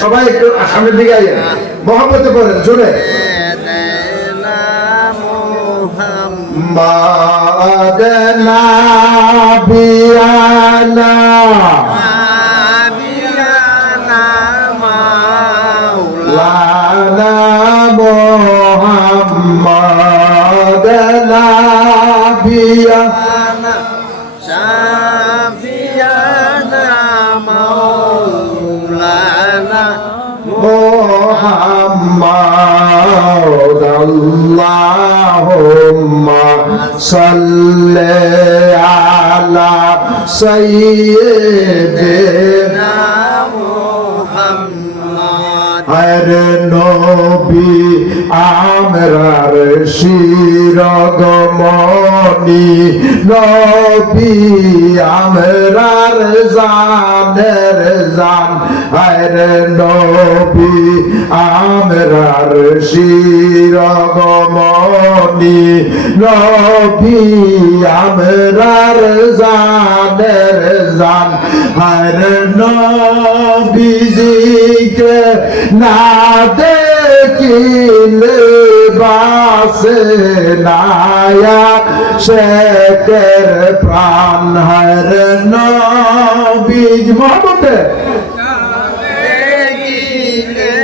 সবাই একটু সামনের দিকে আইয়েন, মহব্বতে পড়েন জোরে। মাদানা বিয়ানা মাওলানা মুহাম্মাদানা বিয়ানা মুহাম্মদ আল্লাহুম্মা সাল্লি আলা সাইয়্যিদিনা মুহাম্মদ। আরে নবী আমরার শিরোমণি, নবী আমরার জানের জান। আরে নবী আমরার শিরোমণি, নবী আমরার জানের জান। আরে নবীজিকে না দেখিলে বাসে নায়া শেখের প্রাণ। হর নবীজ মহব্বতে দেখিলে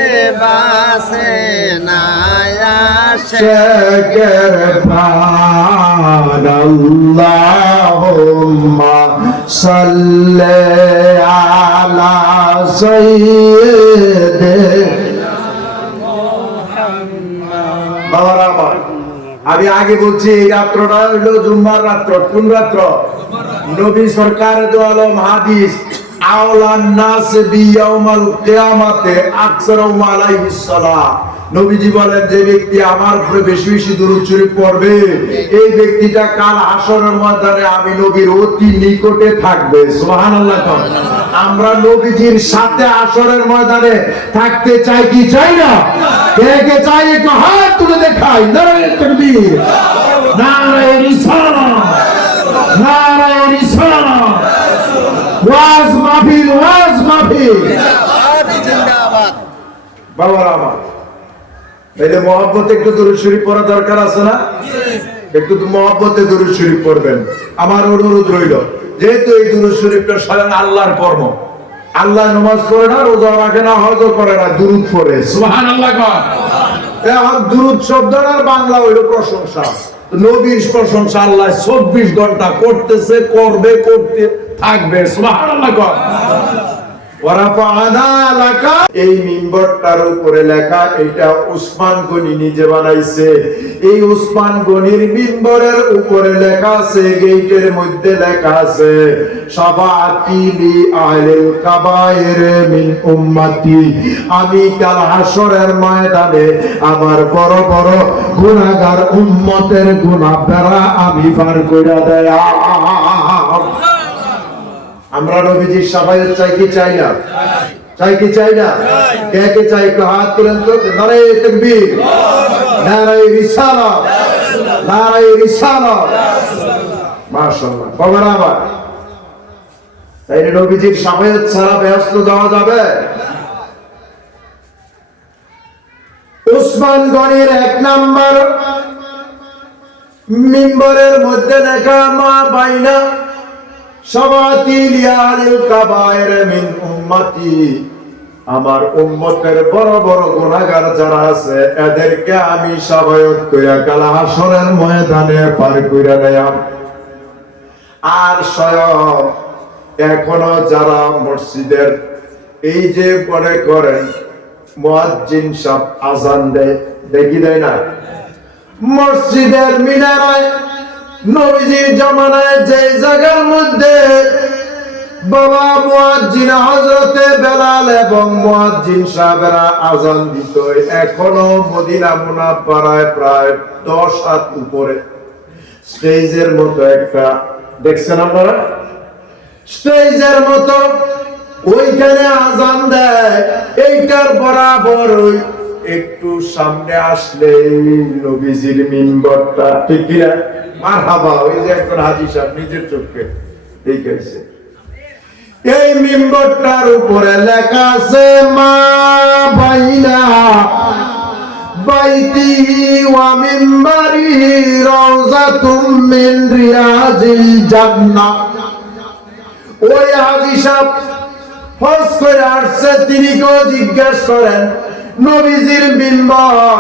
বাসে নায়া শেখের প্রাণ। আল্লাহুম্মা সাল্লি আলা সাইয়্যিদিনা। বাবারা আমার, আমি আগে বলছি এই রাত্রটা হইলো জুম্মার রাত্র। কোন রাত্র? নবী সরকার দো আলম হাদিস আওলান নাস বিয়াউমাল কিয়ামাতে আকসারুম আলাইহিস সালাহ। নবীজি বলেন, যে ব্যক্তি আমার উপরে বেশি বেশি দুরূদ শরীফ পড়বে, এই ব্যক্তিটা কাল হাশরের ময়দানে আমি নবীর অতি নিকটে থাকবে। সুবহানাল্লাহ। আমরা নবীজির সাথে হাশরের ময়দানে থাকতে চাই কি চাই না? কে কে চাই একটু হাত তুলে দেখাই। নারায়ে তাকবীর, নারায়ে রিসালাত, নারায়ে রিসালাত। ওয়াজ মাহফিল, ওয়াজ মাহফিল জিন্দাবাদ। বাবারা আমার, তাইলে মহব্বতে একটু দুরূদ শরীফ পড়া দরকার আছে না? একটু তো মহব্বতে দুরূদ শরীফ পড়বেন। আমার অনুরোধ রইল, যেহেতু এই দুরূদ শরীফটা স্বয়ং আল্লাহর কর্ম। আল্লাহ নামাজ পড়ে না, রোজা রাখে না, হজ করে না, দুরূদ পড়ে। সুবহানাল্লাহ। এখন দুরূদ শব্দটার বাংলা হইল প্রশংসা। নবীর প্রশংসা আল্লাহ 24 ঘন্টা করতেছে, করবে, করতে থাকবে। সুবহানাল্লাহ। এই মিম্বরটার উপরে লেখা, এটা উসমান গনি নিজে বানাইছে। এই উসমান গনির মিম্বরের উপরে লেখা আছে, গেটের মধ্যে লেখা আছে, শাফাআতি লি আহলিল কাবায়ের মিন উম্মতি। আমি কাল হাশরের ময়দানে আমার বড় বড় গুনাহগার উম্মতের গুনাহ দ্বারা আমি পার কইরা দেয়। আমরা নবীজির শাফায়াত চাই কি চাই না? চাই কি চাই না? কে কে চাই একটু হাত তুলেন তো। নারায়ে তাকবীর, নারায়ে রিসালাত, নারায়ে রিসালাত। মাশাআল্লাহ। বাবারা আমার, তাইলে নবীজির শাফায়াত ছাড়া ব্যস্ত যাওয়া যাবে? উসমান গনির 1 নাম্বার মিম্বরের মধ্যে লেখা, মা বাইনা শাফাআতি লি আহলিল কাবায়ের মিন উম্মতি। আমার উম্মতের বড় বড় গুনাহগার যারা আছে, এদেরকে আমি শাফায়াত কইরা কাল হাশরের ময়দানে পার কইরা দেয়াম। আর স্বয়ং এখনো যারা মসজিদের এই যে পরে করেন, মুয়াজ্জিন সাহেব আযান দেয়, দেখি দেয় না? মসজিদের মিনারায় নবীজির জামানায় যে জায়গার মধ্যে বাবা মুয়াজ্জিন হযরতে বেলাল এবং মুয়াজ্জিন সাহেবরা আযান দিত, এখনো মদিনা মুনাওয়ারায় প্রায় 10 হাত উপরে স্টেজের মতো একটা দেখছেন আপনারা? স্টেজের মতো ওইখানে আযান দেয়। এইটার বরাবর ওই একটু সামনে আসলে নবীজির মিম্বরটা, ঠিক কি না? মারহাবা। ওই যে একজন হাজী সাহেব নিজের চোখে দেখেছে, মিম্বরটার উপরে লেখা আছে মা বাইনা বাইতি ওয়া মিম্বারি রাউযাতুম মিন রিয়াজিল জান্নাহ। ওই হাজী সাহেব হজ করে আসছে, তিনি কেউ জিজ্ঞেস করেন নবীজির মিম্বর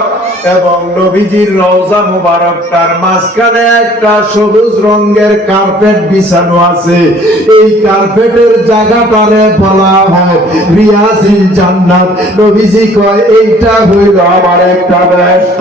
এবং নবীজির রওজা মুবারকটার মাঝখানে একটা সবুজ রঙের কার্পেট বিছানো আছে, এই কার্পেটের জায়গাটারে বলা হয় রিয়াজিল জান্নাত। নবীজি কয় এইটা হইল আমার একটা বেহেশত।